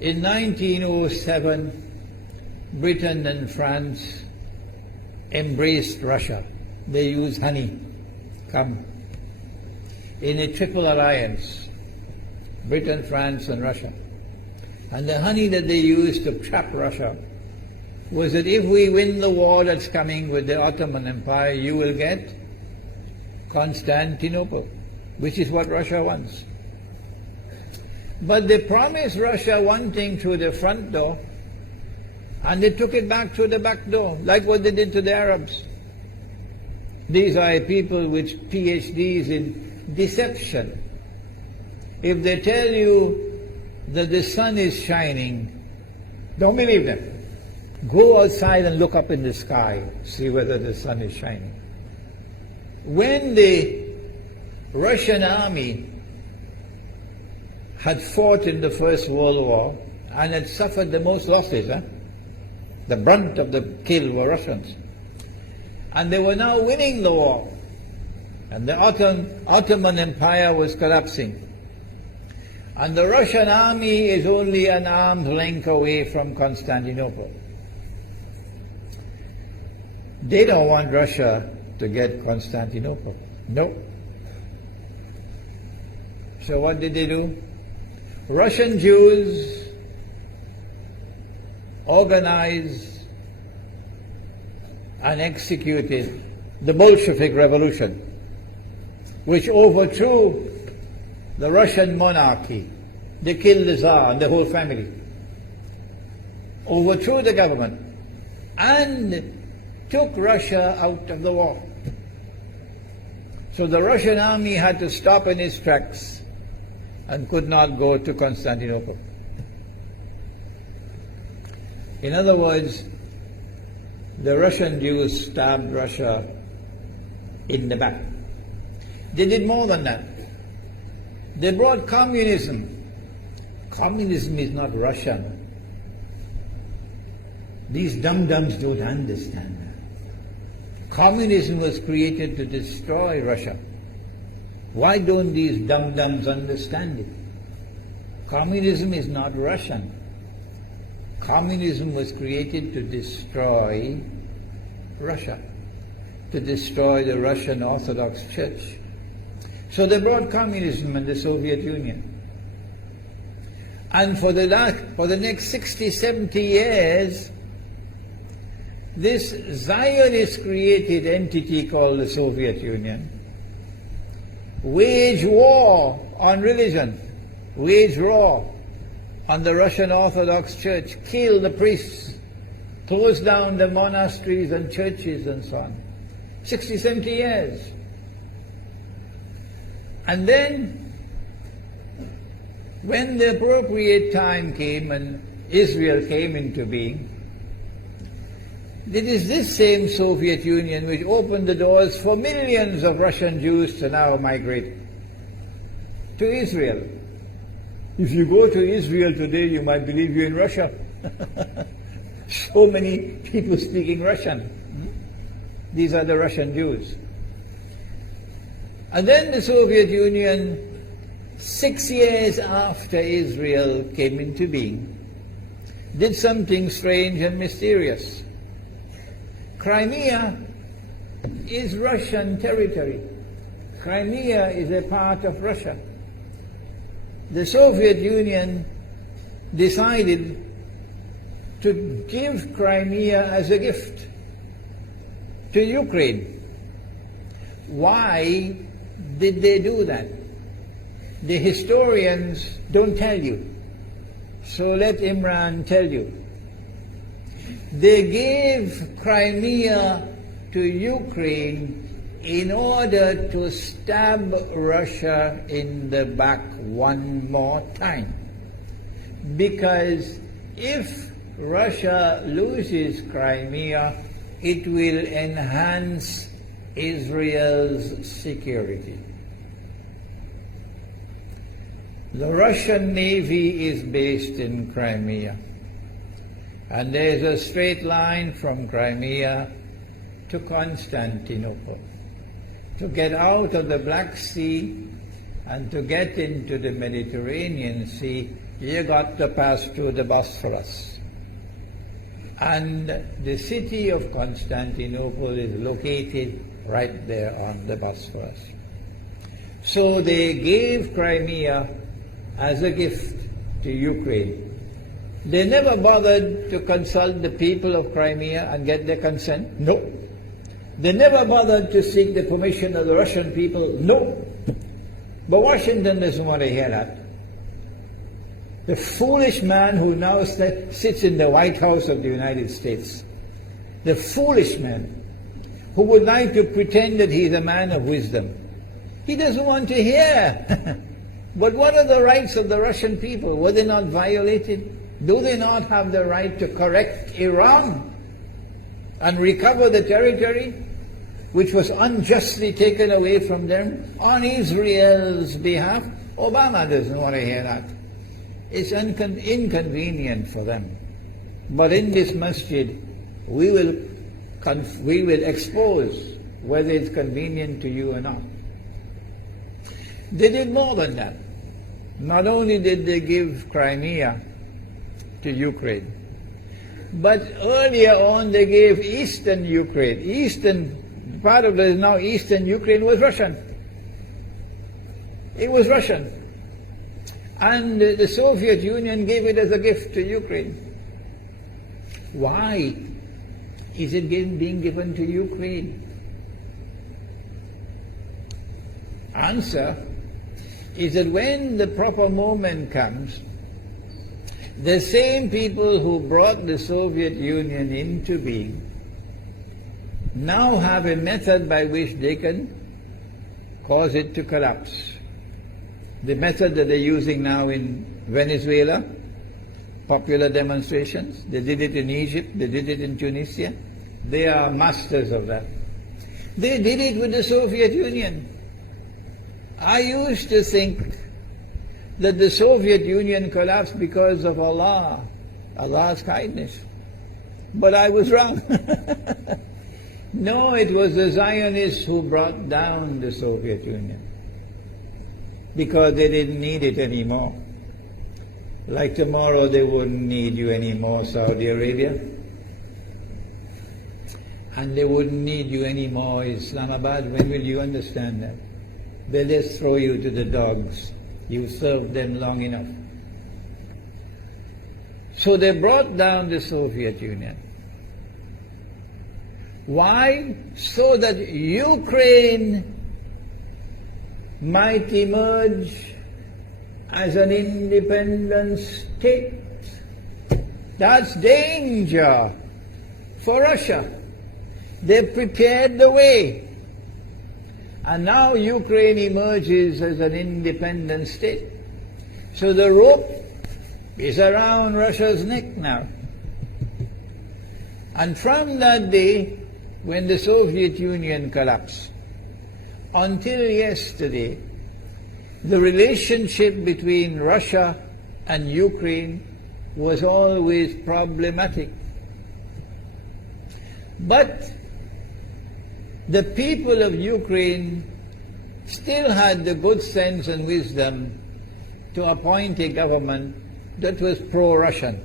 In 1907, Britain and France embraced Russia. They used honey, in a triple alliance, Britain, France, and Russia. And the honey that they used to trap Russia was that if we win the war that's coming with the Ottoman Empire, you will get Constantinople, which is what Russia wants. But they promised Russia one thing through the front door, and they took it back through the back door, like what they did to the Arabs. These are people with PhDs in deception. If they tell you that the sun is shining, don't believe them. Go outside and look up in the sky, see whether the sun is shining. When the Russian army had fought in the First World War and had suffered the most losses, the brunt of the kill were Russians, and they were now winning the war, and the Ottoman Empire was collapsing, and the Russian army is only an arm's length away from Constantinople. They don't want Russia to get Constantinople. No. So what did they do? Russian Jews organized and executed the Bolshevik Revolution, which overthrew the Russian monarchy. They killed the Tsar and the whole family, overthrew the government, and took Russia out of the war. So the Russian army had to stop in its tracks and could not go to Constantinople. In other words, the Russian Jews stabbed Russia in the back. They did more than that. They brought communism. Communism is not Russian. These dum-dums don't understand that. Communism was created to destroy Russia. Why don't these dum-dums understand it? Communism is not Russian. Communism was created to destroy Russia, to destroy the Russian Orthodox Church. So they brought communism in the Soviet Union. And for the next 60, 70 years, this Zionist-created entity called the Soviet Union waged war on religion, waged war on the Russian Orthodox Church, killed the priests, closed down the monasteries and churches and so on. 60, 70 years. And then, when the appropriate time came and Israel came into being, it is this same Soviet Union which opened the doors for millions of Russian Jews to now migrate to Israel. If you go to Israel today, you might believe you're in Russia. So many people speaking Russian. These are the Russian Jews. And then the Soviet Union, 6 years after Israel came into being, did something strange and mysterious. Crimea is Russian territory. Crimea is a part of Russia. The Soviet Union decided to give Crimea as a gift to Ukraine. Why did they do that? The historians don't tell you. So let Imran tell you. They gave Crimea to Ukraine in order to stab Russia in the back one more time. Because if Russia loses Crimea, it will enhance Israel's security. The Russian Navy is based in Crimea, and there's a straight line from Crimea to Constantinople. To get out of the Black Sea and to get into the Mediterranean Sea, you got to pass through the Bosphorus. And the city of Constantinople is located right there on the Bosphorus. So they gave Crimea as a gift to Ukraine. They never bothered to consult the people of Crimea and get their consent. No. They never bothered to seek the permission of the Russian people. No. But Washington doesn't want to hear that. The foolish man who now sits in the White House of the United States, the foolish man who would like to pretend that he's a man of wisdom, he doesn't want to hear. But what are the rights of the Russian people? Were they not violated? Do they not have the right to correct Iran and recover the territory which was unjustly taken away from them on Israel's behalf? Obama doesn't want to hear that. It's inconvenient for them. But in this masjid, we will expose whether it's convenient to you or not. They did more than that. Not only did they give Crimea to Ukraine, but earlier on they gave eastern Ukraine. Eastern, part of it now eastern Ukraine was Russian. It was Russian. And the Soviet Union gave it as a gift to Ukraine. Why is it being given to Ukraine? Answer is that when the proper moment comes, the same people who brought the Soviet Union into being now have a method by which they can cause it to collapse. The method that they're using now in Venezuela, popular demonstrations, they did it in Egypt, they did it in Tunisia. They are masters of that. They did it with the Soviet Union. I used to think that the Soviet Union collapsed because of Allah's kindness. But I was wrong. No, it was the Zionists who brought down the Soviet Union because they didn't need it anymore. Like tomorrow they wouldn't need you anymore, Saudi Arabia. And they wouldn't need you anymore, Islamabad. When will you understand that? They'll just throw you to the dogs. You served them long enough. So they brought down the Soviet Union. Why? So that Ukraine might emerge as an independent state. That's danger for Russia. They prepared the way. And now Ukraine emerges as an independent state. So the rope is around Russia's neck now. And from that day, when the Soviet Union collapsed, until yesterday, the relationship between Russia and Ukraine was always problematic. But the people of Ukraine still had the good sense and wisdom to appoint a government that was pro-Russian.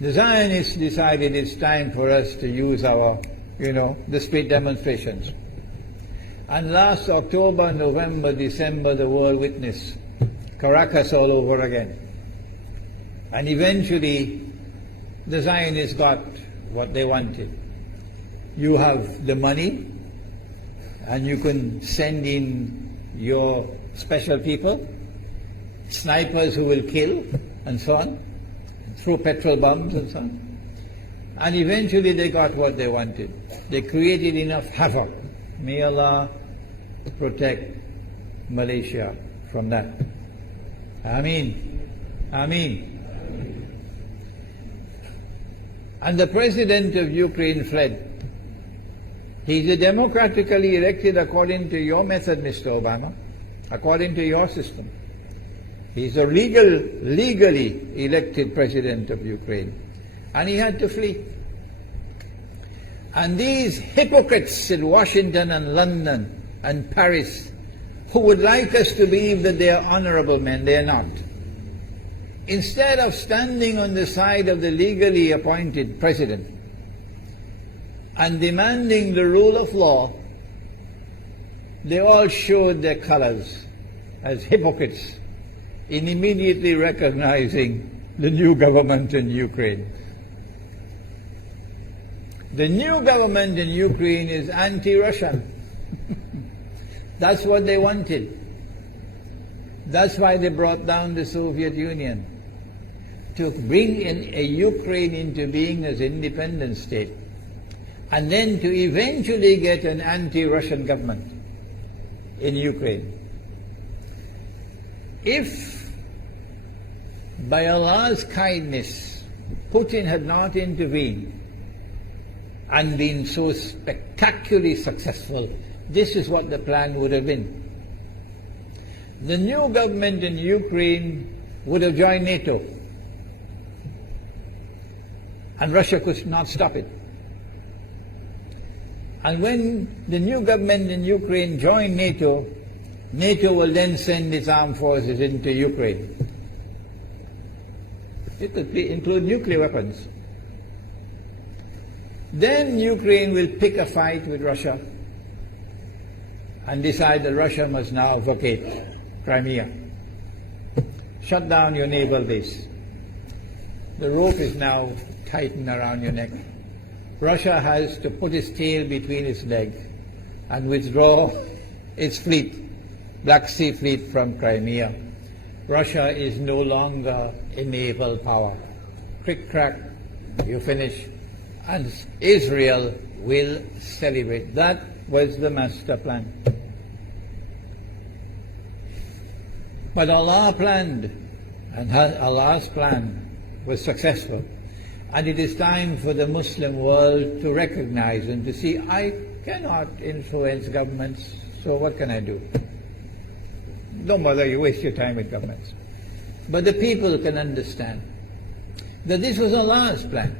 The Zionists decided it's time for us to use our, the street demonstrations. And last October, November, December, the world witnessed Caracas all over again. And eventually, the Zionists got what they wanted. You have the money, and you can send in your special people, snipers who will kill, and so on, throw petrol bombs and so on. And eventually they got what they wanted. They created enough havoc. May Allah protect Malaysia from that. Ameen. Ameen. And the president of Ukraine fled. He's a democratically elected according to your method, Mr. Obama, according to your system. He's a legally elected president of Ukraine. And he had to flee. And these hypocrites in Washington and London and Paris who would like us to believe that they are honorable men. They are not. Instead of standing on the side of the legally appointed president and demanding the rule of law, they all showed their colors as hypocrites in immediately recognizing the new government in Ukraine. The new government in Ukraine is anti-Russian. That's what they wanted. That's why they brought down the Soviet Union, to bring in a Ukraine into being as an independent state, and then to eventually get an anti-Russian government in Ukraine. If by Allah's kindness Putin had not intervened and been so spectacularly successful, this is what the plan would have been. The new government in Ukraine would have joined NATO, and Russia could not stop it. And when the new government in Ukraine joined NATO, NATO will then send its armed forces into Ukraine. It could include nuclear weapons. Then Ukraine will pick a fight with Russia and decide that Russia must now vacate Crimea. Shut down your naval base. The rope is now tightened around your neck. Russia has to put its tail between its legs and withdraw its fleet, Black Sea Fleet, from Crimea. Russia is no longer a naval power. Crick crack, you finish. And Israel will celebrate. That was the master plan. But Allah planned, and Allah's plan was successful. And it is time for the Muslim world to recognize and to see, I cannot influence governments, so what can I do? Don't bother, you waste your time with governments. But the people can understand that this was Allah's plan.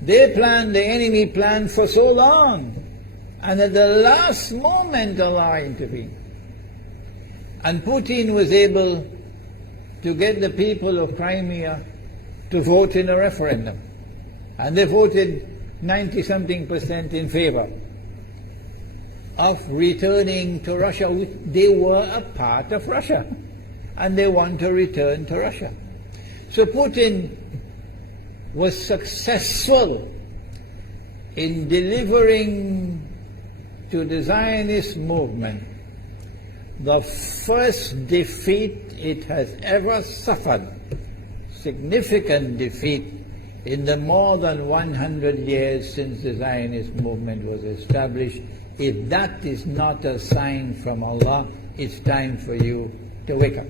They planned, the enemy planned for so long, and at the last moment Allah intervened. And Putin was able to get the people of Crimea to vote in a referendum. And they voted 90-something% in favor of returning to Russia. They were a part of Russia, and they want to return to Russia. So Putin was successful in delivering to the Zionist movement the first defeat it has ever suffered, significant defeat, in the more than 100 years since the Zionist movement was established. If that is not a sign from Allah, it's time for you to wake up.